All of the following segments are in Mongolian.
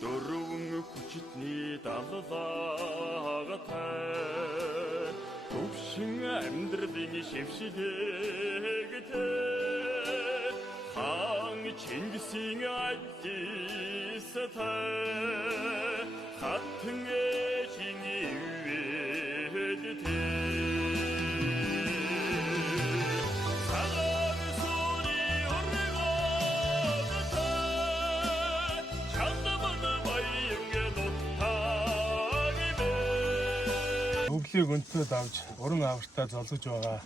дөрвөн хүчитний даллаагатай төвшин амьдралын шившилэгтэй хаан Чингисийн айдистай хатан ээжийн ивэдтэй Өглийг өнтөд авч уран авартаа золгож байгаа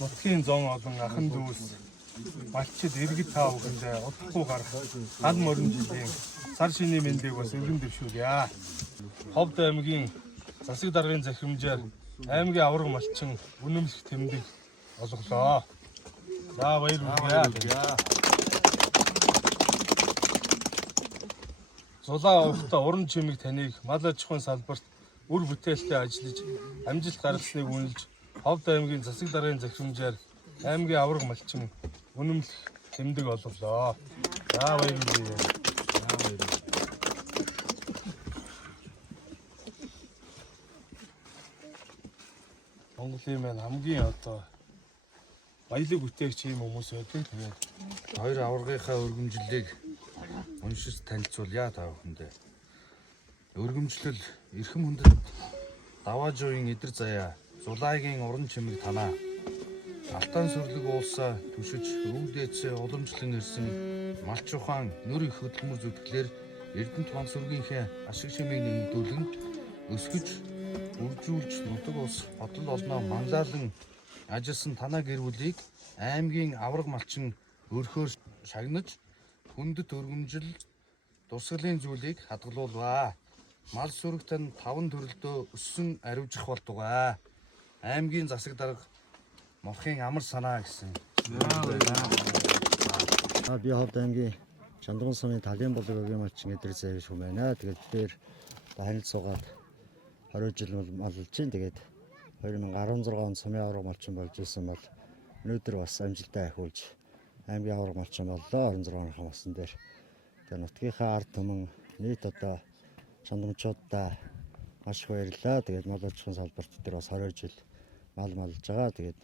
нутгийн зон олон ахан дүүс малчид иргэд таа бүхэндээ удахгүй гарах гал морин жилийн сар шинийн мэндийг бас өргөн дэвшүүлье. Ховд аймгийн засаг даргын захирамжаар аймгийн авраг малчин үнэмлэх тэмдэг олголоо. За баярлалаа. Зулаа овхтой уран чимэг таныг мал аж ахуйн салбарт үр бүтээлтэй ажиллаж амжилт гаргасныг үнэлж Ховд аймгийн засаг даргын захирамжаар аймгийн авраг малчин үнэмлэх тэмдэг олголоо. За баярлалаа. Монголын маань хамгийн одоо баялаг бүтээгч юм хүмүүс байдаг. Тэгээд хоёр аваргынхаа өргөмжлөлийг уншиж танилцуулъя та бүхэндээ. Өргөмжлөл эрхэм хүндэт Даваажуугийн эдэр заяа Зулаагийн уран чимэг танаа Алтан сүрлэг уулсаа түшиж өвдөөцөө уламжлан ирсэн малч ухаан нөр их хөдөлмөр зүтгэлээр Эрдэнэт мал сүргийнхээ ашиг шимийг нэмэгдүүлэн өсгөж үржүүлж нутаг ус бодлол олноо манлайлан ажилласан танаа гэр бүлийг аймгийн авраг малчин өрхөөр шагнаж хүндэт өргөмжил дурсгалын зүйлийг хадгалуулваа. Мал сүрэгт нь 5 төрөлдөө өссөн аривжих болдугай. Аймгийн засаг дарга мохын амар санаа гэсэн. Би Ховд аймгийн Чандган сумын Талын болог өгийн малчин эдэр заяа шүү байна. Тэгээд дээр ханил суугаад 20 жил малж чинь тэгээд 2016 онд сумын авраг малчин болж исэн бол өнөөдөр бас амжилтаа ахиулж аймгийн авраг малчин боллоо 26 оны хамаасан дээр. Тэгээд нутгийнхаа ард түмэн нийт одоо чандамчуудаа маш их баярлалаа. Тэгээд мал аж ахуйн салбарт дээр бас 20 жил мал малж байгаа. Тэгээд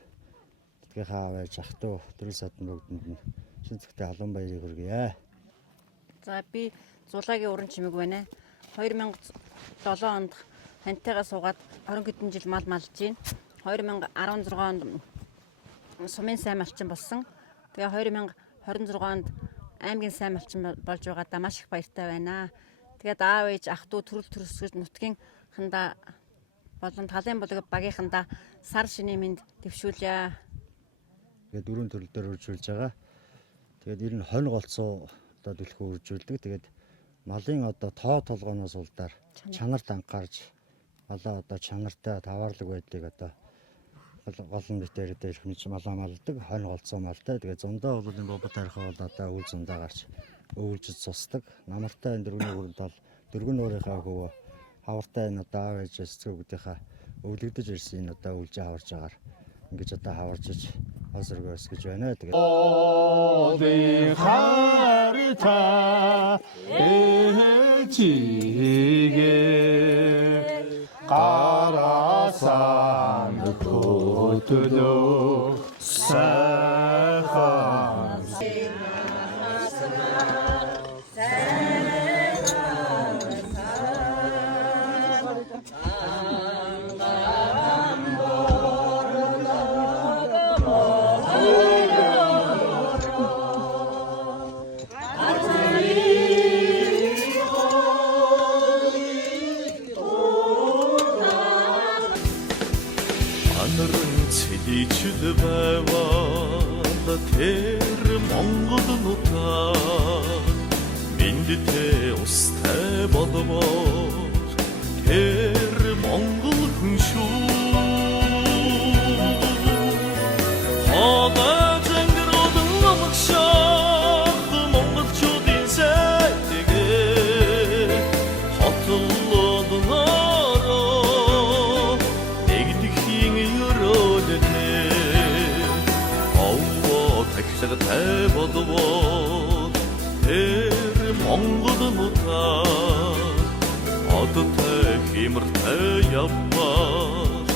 нутгийнхаа аваач ах トゥ төрөл садан бүгдэнд нь шинцэгтэй халуун баярыг хүргье. За би Зулаагийн уран чимэг байна. 2007 онд хантайгаа суугаад 20 хэдэн жил мал малж байна. 2016 онд сумын сайн малчин болсон. Тэгээ 2026 онд аймгийн сайн малчин болж байгаадаа маш их баяртай байна. Тэгээд аав ээж ах トゥ төрөл төрөсгөж нутгийн хандаа болон Талын болог багийнхандаа сар шинийн мэнд дэвшүүлье. Тэгээд дөрвөн төрөл дээр үржүүлж байгаа. Тэгээд ер нь хонь голцоо одоо дэлхөө үржүүлдэг. Тэгээд малын одоо тоо толгооноос улдаар чанарт анхаарч малаа одоо чанартай таваарлаг байдлыг одоо голн битээр дээр хүмүүс малаа малдаг хонь голцоо малтай. Тэгээд зундаа бол энэ бобот тарихаа бол одоо үл зундаа гарч өвлжөж цусдаг. Намартай энэ дөрвөн өрөнд бол дөрвөн өөрийнхөө хөвөө хавартай энэ одоо аав ээжээс цэвгүүдийнхаа өвлөгдөж ирсэн энэ одоо үлжээ хаварж агаар ингэж одоо хаварчиж осрогоос гэж байна. Тэгээд Оодын харта ээжигээ гарасан хөтөлөө сайхан Цэлийчл байвал тэр Монгол нутаг Миндтэй устай болбоор тэр Монгол хүн шүү Хаваа зангируудын амгшах монголчуудын сайдгээ хотлолооноо нэгдэхийн өрөөлнө Овоо тахилгатай болбоор тэр Монгол нутаг ямартай явбал